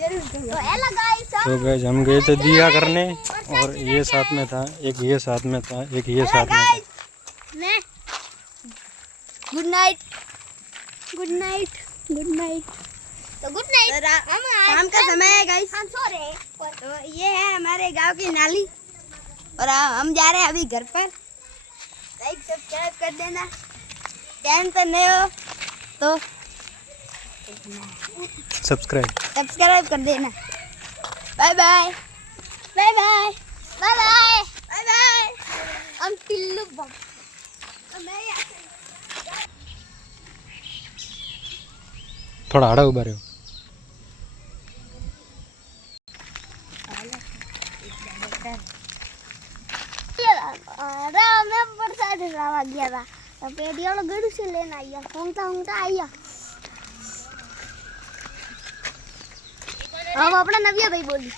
तो गाइस हम गए थे दिया करने और ये साथ में था, एक ये साथ में था, एक ये साथ में था। Good night good night good night. तो गुड नाइट। शाम का समय है गाइस, हम सो रहे हैं। तो ये है हमारे गांव की नाली और हम जा रहे हैं अभी घर पर। लाइक सब्सक्राइब कर देना, चैनल पर नए हो तो सब्सक्राइब कर देना। Bye bye bye bye bye bye bye bye. हम टिल्लू बम थोड़ा आड़ा उभा रहो। अरे मैं बरसात रावा गया था तो पेड़ियों लोग गड़ू से लेना आया होंगता आया। अब अपना नविया भाई बोली